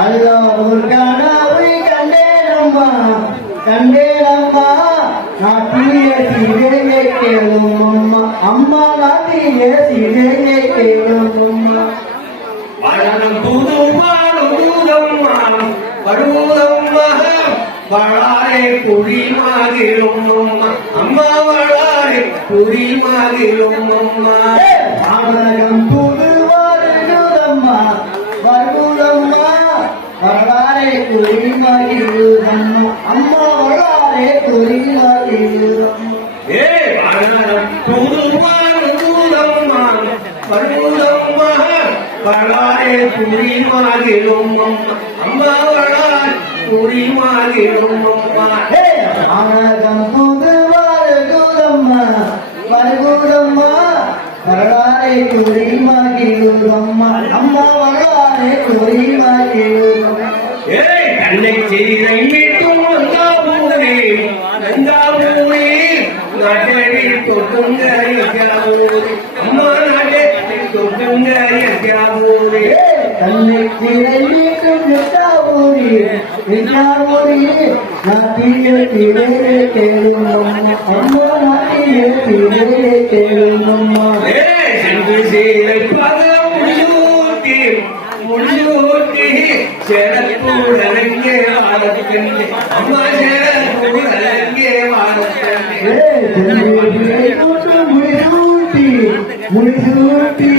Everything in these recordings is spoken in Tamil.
அதோ ஒரு கனவை கண்டேனம்மா கண்டேனம்மா நான் தீய சீதையை கேளும் அம்மா அம்மா நான் தீய சீதையை கேளும் அம்மா வரணம் புதும் பாடுதம் படுவதம் வளாரே புரிமாகிலும் அம்மா அம்மா வளாரே புரிமாகிலும் அம்மா பாடகம் வரலாறை குறிமகிழுதம்மா அம்மா வரலாறை குறிமகிழுதம்மா ஏ வளரும் புதுமாறும் பூதம்மா படுவதம்மா வளாரை குடிமாகிலும் அம்மா அம்மா வளாரை குடிமாகிலும் அம்மா புது வருகுதம்மா வருகுதம்மா வரலாறை குறிமகிழுதம்மா அம்மா வரலாறை கண்ணை செய்தை மீட்டும் நந்தாபூரே நந்தாபூரே நாட்டடி தொட்டுங்க இருக்கிறாபூரே அம்மா நாட்டே தொட்டுங்க இருக்கிறாபூரே தன்னை திரை மீட்டும் விட்டாவூரி விட்டாவூரி நாட்டிய திரையை கேளும் அம்மா நாட்டிய திரையை கேளும் அம்மா சென்று சீரை பத முடியூட்டி செடக்கூடலங்கே வாழத்தின்றே அம்மா. செடக்கூடலங்கே வாழத்தின்றே முடிசூட்டி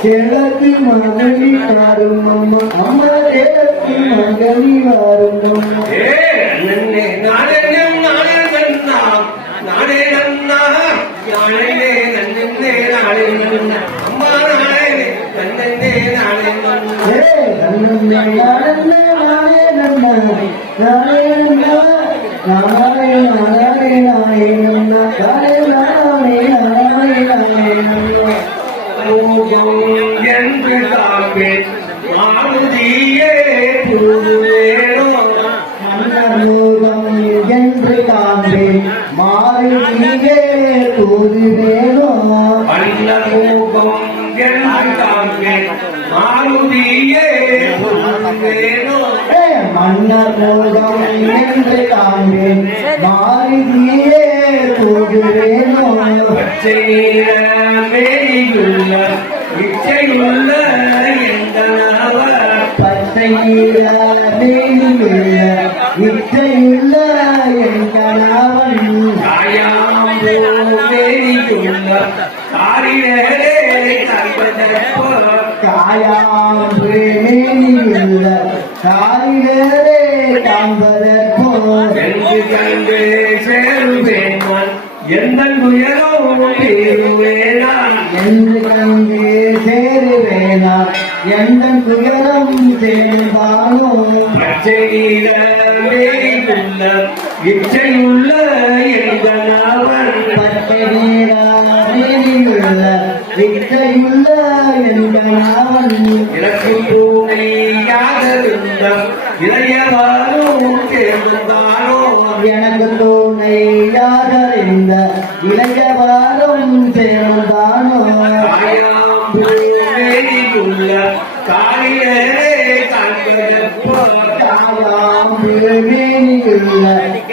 கிழக்கு மகனி வாரும் அம்மா. அம்மா தேவத்தி மகனி வாரும் அம்மா ஏய் நன்னே நானே நானே நன்னா நானே நன்னா நானே நன்னே நானே நன்னா அம்மா நானே நன்னே நானே நன்னா ஏ நன்னே நானே நானே நன்னா நானே நன்னா நானே நானே நானே நன்னா நானே நானே நானே நானே நன்னா மூகம் என்று காப்பே மாருதியே புதுவேணும் மோகம் என்று காண்பேன் மாறியே போகிறேன் வேணும் பச்சை நீர இச்சையுள்ள எந்த இச்சையுள்ள எங்களாவன் என்று கண்டு சேருவேனா. எந்த துயரம் சேர்ந்தானோ இச்சையுள்ள எனக்கு துணையாக இருந்த இளையவாரும் சேர்ந்தானோ மேலியுள்ள காரிலே கல்வதற்போ காயாம்புரேனியுள்ள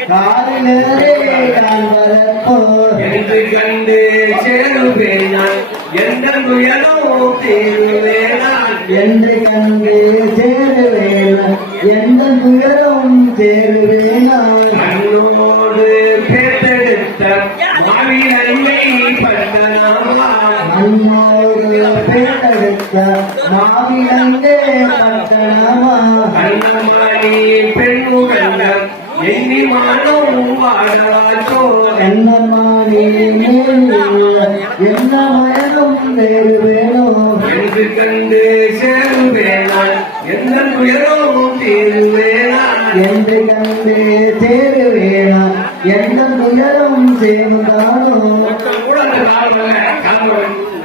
காரிலே காண்பதற்போ என்று கண்டு சேருவேனான் எந்த துயரோ தீருவேனான் என்று கண்டு பட்டனமா பட்டணமா கண்ணமணி எண்ணி மானம் வாழாச்சோ என்னமானி மேலுள்ள என்ன மயனும் சேருவேனோ என்று கண்டு சேருவேனான் எந்த துயரமும் தீருவேனான் என்று கண்டு சேருவேனா எந்த துயரம் சேர்ந்தானோ காரணம்